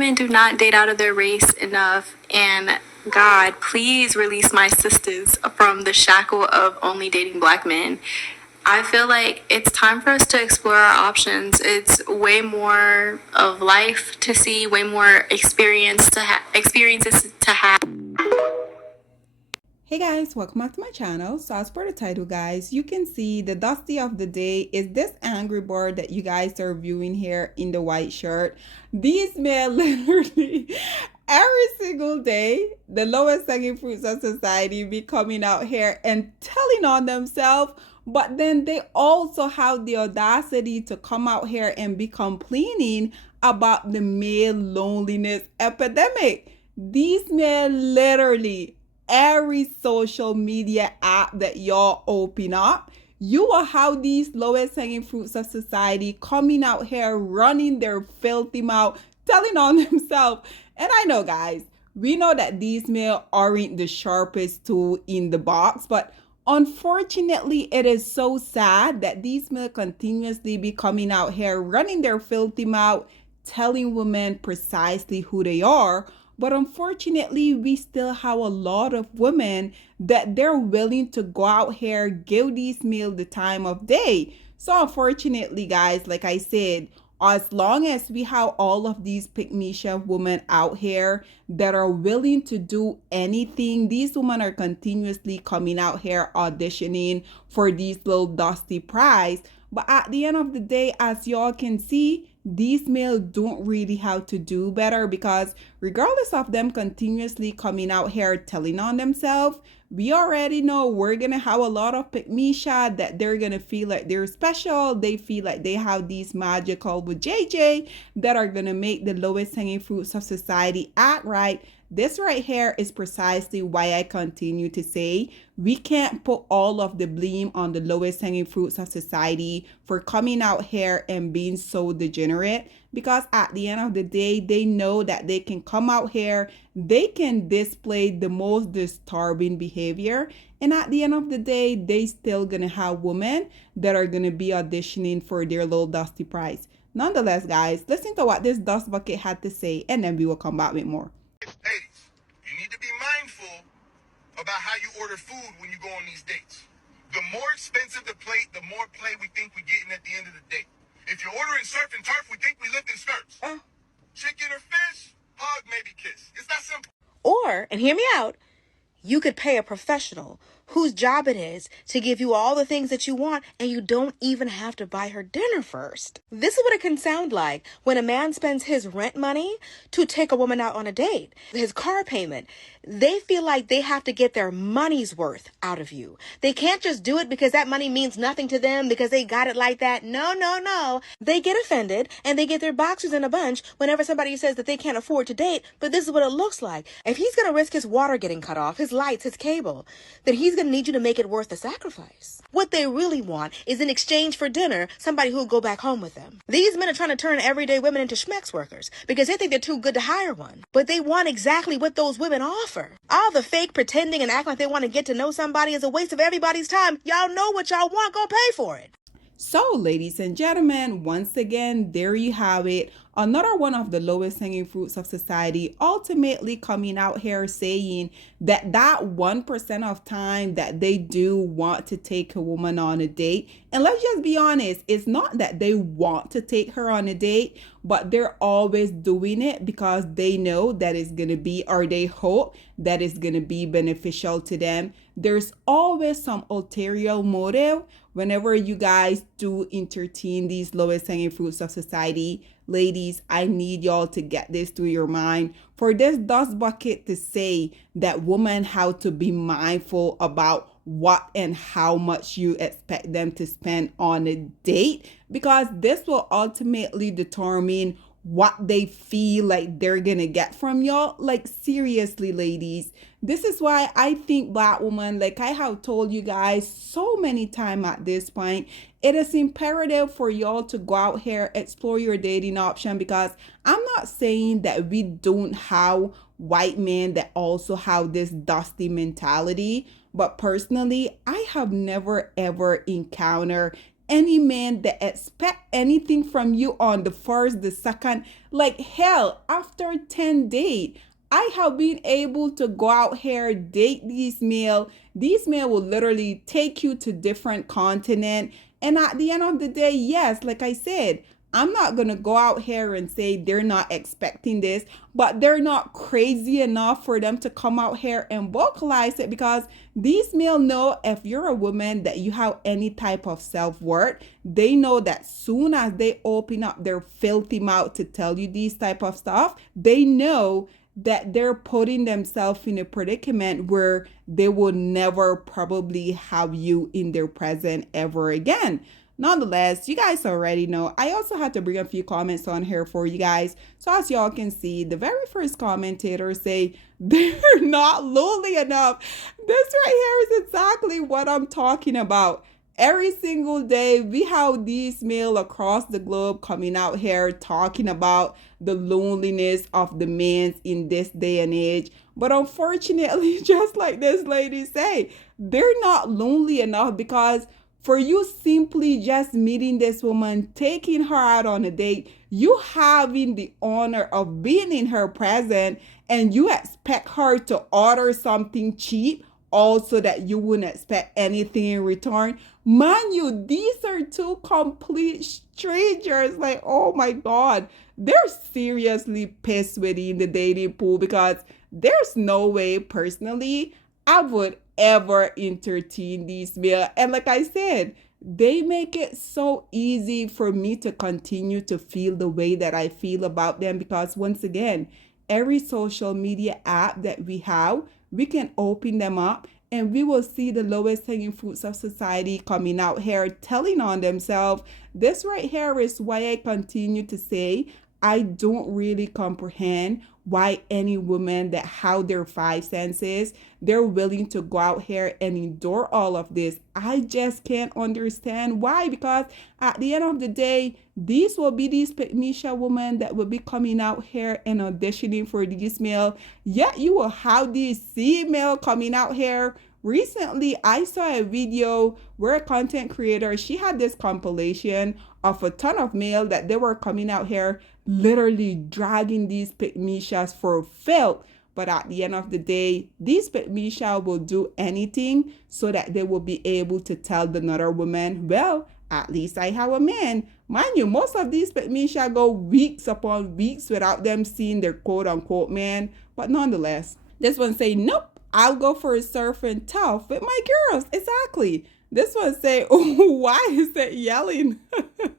women do not date out of their race enough. And God, please release my sisters from the shackle of only dating black men. I feel like it's time for us to explore our options. It's way more of life to see, way more experiences to have. Hey guys, welcome back to my channel. So as per the title, guys, you can see the dusty of the day is this angry bird that you guys are viewing here in the white shirt. These men literally every single day, the lowest hanging fruits of society be coming out here and telling on themselves, but then they also have the audacity to come out here and be complaining about the male loneliness epidemic. These men literally every social media app that y'all open up, you will have these lowest hanging fruits of society coming out here running their filthy mouth, telling on themselves. And I know, guys, we know that these men aren't the sharpest tool in the box, but unfortunately, it is so sad that these men continuously be coming out here running their filthy mouth, telling women precisely who they are. But unfortunately, we still have a lot of women that they're willing to go out here, give these males the time of day. So unfortunately, guys, like I said, as long as we have all of these pick-me chef women out here that are willing to do anything, these women are continuously coming out here auditioning for these little dusty prize. But at the end of the day, as y'all can see, these males don't really have to do better, because regardless of them continuously coming out here telling on themselves, we already know we're gonna have a lot of pick-me-shot that they're gonna feel like they're special. They feel like they have these magical with JJ that are gonna make the lowest hanging fruits of society act right. This right here is precisely why I continue to say we can't put all of the blame on the lowest hanging fruits of society for coming out here and being so degenerate, because at the end of the day, they know that they can come out here, they can display the most disturbing behavior, and at the end of the day, they still gonna have women that are gonna be auditioning for their little dusty prize. Nonetheless, guys, listen to what this dust bucket had to say, and then we will come back with more. Ladies, you need to be mindful about how you order food when you go on these dates. The more expensive the plate, the more play we think we're getting at the end of the date. If you're ordering surf and turf, we think we lift in skirts. Chicken or fish, hug, maybe kiss. It's that simple. Or, and hear me out, you could pay a professional whose job it is to give you all the things that you want, and you don't even have to buy her dinner first. This is what it can sound like when a man spends his rent money to take a woman out on a date. His car payment. They feel like they have to get their money's worth out of you. They can't just do it because that money means nothing to them because they got it like that. No, no, no. They get offended and they get their boxers in a bunch whenever somebody says that they can't afford to date, but this is what it looks like. If he's going to risk his water getting cut off, his lights, his cable, then he's going to need you to make it worth the sacrifice. What they really want is in exchange for dinner, somebody who'll go back home with them. These men are trying to turn everyday women into schmex workers because they think they're too good to hire one. But they want exactly what those women offer. All the fake pretending and acting like they want to get to know somebody is a waste of everybody's time. Y'all know what y'all want, go pay for it. So, ladies and gentlemen, once again, there you have it. Another one of the lowest hanging fruits of society ultimately coming out here saying that 1% of time that they do want to take a woman on a date. And let's just be honest, it's not that they want to take her on a date, but they're always doing it because they know that it's going to be, or they hope that it's going to be beneficial to them. There's always some ulterior motive whenever you guys do entertain these lowest hanging fruits of society. Ladies, I need y'all to get this through your mind. For this dust bucket to say that women have to be mindful about what and how much you expect them to spend on a date, because this will ultimately determine what they feel like they're gonna get from y'all. Like, seriously, ladies, this is why I think black women, like I have told you guys so many times at this point, it is imperative for y'all to go out here, explore your dating option, because I'm not saying that we don't have white men that also have this dusty mentality, but personally, I have never ever encountered any man that expect anything from you on the first, the second. Like hell, after 10 dates, I have been able to go out here, date these male. These male will literally take you to different continent. And at the end of the day, yes, like I said, I'm not gonna go out here and say they're not expecting this, but they're not crazy enough for them to come out here and vocalize it, because these male know if you're a woman that you have any type of self-worth. They know that soon as they open up their filthy mouth to tell you these type of stuff, they know that they're putting themselves in a predicament where they will never probably have you in their presence ever again. Nonetheless, you guys already know, I also had to bring a few comments on here for you guys. So as y'all can see, the very first commentator say they're not lonely enough. This right here is exactly what I'm talking about. Every single day, we have these male across the globe coming out here talking about the loneliness of the men in this day and age. But unfortunately, just like this lady say, they're not lonely enough, because for you simply just meeting this woman, taking her out on a date, you having the honor of being in her presence, and you expect her to order something cheap also that you wouldn't expect anything in return. Mind you, these are two complete strangers. Like, oh my God, they're seriously pissed within the dating pool, because there's no way personally I would ever entertain these male. And like I said, they make it so easy for me to continue to feel the way that I feel about them, because once again, every social media app that we have, we can open them up and we will see the lowest hanging fruits of society coming out here telling on themselves. This right here is why I continue to say I don't really comprehend why any woman that have their five senses, they're willing to go out here and endure all of this. I just can't understand why, because at the end of the day, these will be these Misha women that will be coming out here and auditioning for these male. Yet you will have these female coming out here. Recently, I saw a video where a content creator, she had this compilation of a ton of male that they were coming out here literally dragging these Mishas for filth. But at the end of the day, these Misha will do anything so that they will be able to tell another woman, well, at least I have a man. Mind you, most of these Misha go weeks upon weeks without them seeing their quote unquote man. But nonetheless, this one say, nope, I'll go for a surf and tough with my girls. Exactly. This one say, oh, why is that yelling?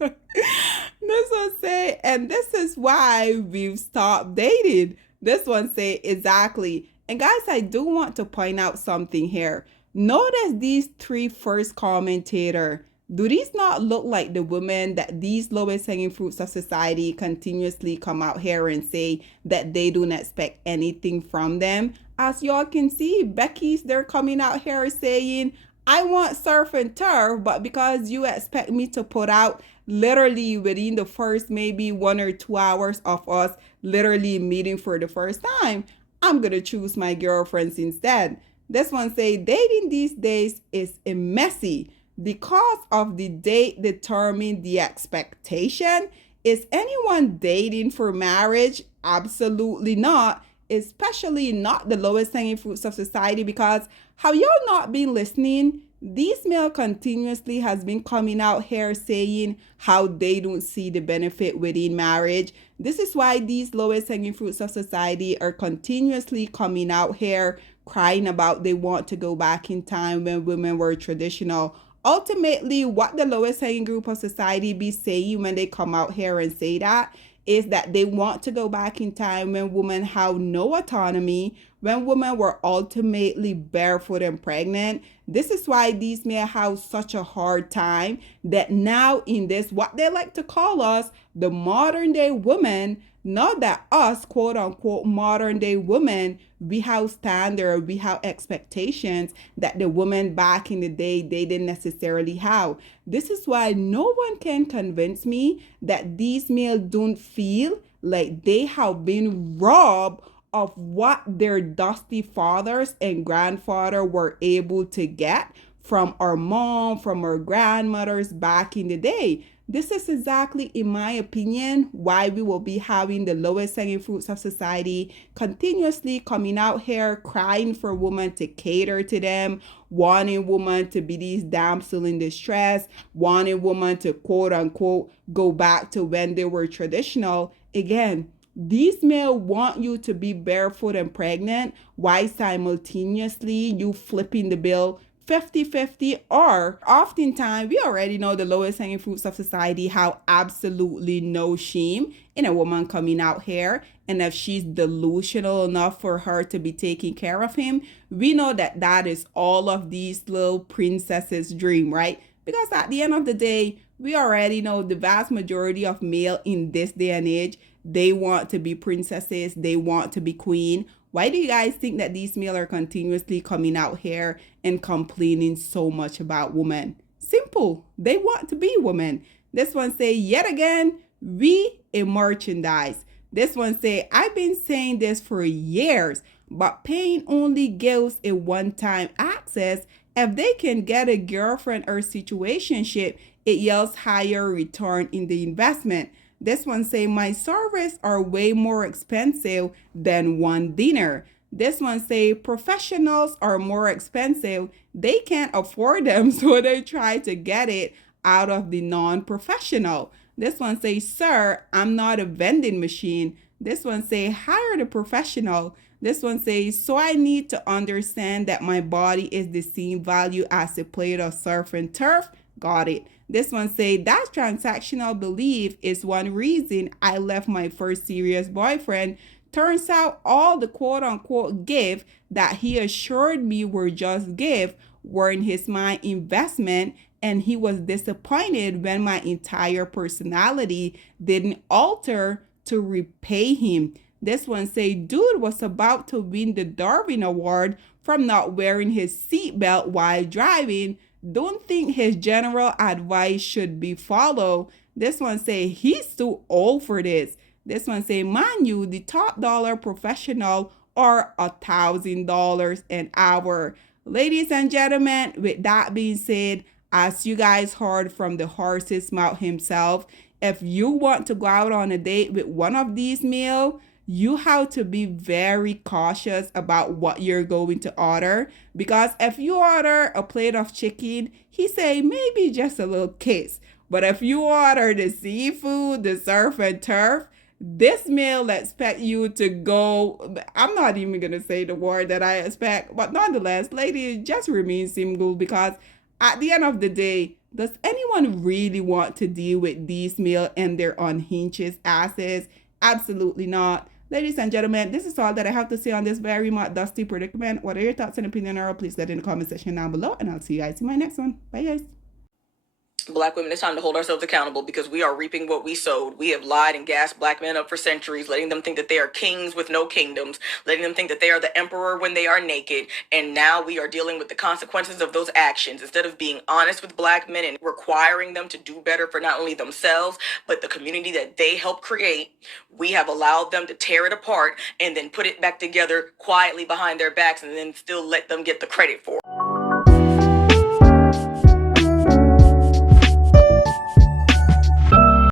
This one say, and this is why we've stopped dating. This one say, exactly. And guys, I do want to point out something here. Notice these three first commentator. Do these not look like the women that these lowest hanging fruits of society continuously come out here and say that they don't expect anything from them? As y'all can see, Becky's, they're coming out here saying, I want surf and turf, but because you expect me to put out literally within the first maybe 1 or 2 hours of us literally meeting for the first time, I'm going to choose my girlfriends instead. This one say, dating these days is a messy. Because of the date determine the expectation. Is anyone dating for marriage? Absolutely not. Especially not the lowest hanging fruits of society, because have y'all not been listening? These male continuously has been coming out here saying how they don't see the benefit within marriage. This is why these lowest hanging fruits of society are continuously coming out here crying about they want to go back in time when women were traditional. Ultimately, what the lowest hanging group of society be saying when they come out here and say that is that they want to go back in time when women have no autonomy, when women were ultimately barefoot and pregnant. This is why these men have such a hard time that now in this, what they like to call us, the modern day woman, not that us, quote unquote, modern day women, we have standards, we have expectations that the women back in the day, they didn't necessarily have. This is why no one can convince me that these males don't feel like they have been robbed of what their dusty fathers and grandfather were able to get from our mom, from our grandmothers back in the day. This is exactly, in my opinion, why we will be having the lowest hanging fruits of society continuously coming out here crying for women to cater to them, wanting women to be these damsel in distress, wanting women to quote unquote go back to when they were traditional. Again, these men want you to be barefoot and pregnant while simultaneously you flipping the bill 50-50, or oftentimes we already know the lowest hanging fruits of society have absolutely no shame in a woman coming out here, and if she's delusional enough for her to be taking care of him, we know that that is all of these little princesses dream, right? Because at the end of the day, we already know the vast majority of male in this day and age, they want to be princesses, they want to be queen. Why do you guys think that these males are continuously coming out here and complaining so much about women? Simple. They want to be women. This one say, yet again, we a merchandise. This one say, I've been saying this for years, but paying only gives a one-time access. If they can get a girlfriend or situationship, it yields higher return in the investment. This one say, my services are way more expensive than one dinner. This one say, professionals are more expensive. They can't afford them, so they try to get it out of the non-professional. This one say, sir, I'm not a vending machine. This one say, hire the professional. This one says, so I need to understand that my body is the same value as a plate of surf and turf. Got it. This one say, that transactional belief is one reason I left my first serious boyfriend. Turns out all the quote unquote gift that he assured me were just gift were in his mind investment, and he was disappointed when my entire personality didn't alter to repay him. This one say, dude was about to win the Darwin Award from not wearing his seatbelt while driving. Don't think his general advice should be followed. This one say, he's too old for this. This one say, mind you, the top dollar professional are $1,000 an hour. Ladies and gentlemen, with that being said, as you guys heard from the horse's mouth himself, if you want to go out on a date with one of these male, you have to be very cautious about what you're going to order, because if you order a plate of chicken, he say maybe just a little kiss. But if you order the seafood, the surf and turf, this male expect you to go. I'm not even gonna say the word that I expect, but nonetheless, ladies, just remain single, because at the end of the day, does anyone really want to deal with these male and their unhinged asses? Absolutely not. Ladies and gentlemen, this is all that I have to say on this very much dusty predicament. What are your thoughts and opinion, or please let in the comment section down below, and I'll see you guys in my next one. Bye, guys. Black women, it's time to hold ourselves accountable, because we are reaping what we sowed. We have lied and gassed black men up for centuries, letting them think that they are kings with no kingdoms, letting them think that they are the emperor when they are naked. And now we are dealing with the consequences of those actions. Instead of being honest with black men and requiring them to do better for not only themselves, but the community that they helped create, we have allowed them to tear it apart and then put it back together quietly behind their backs, and then still let them get the credit for it.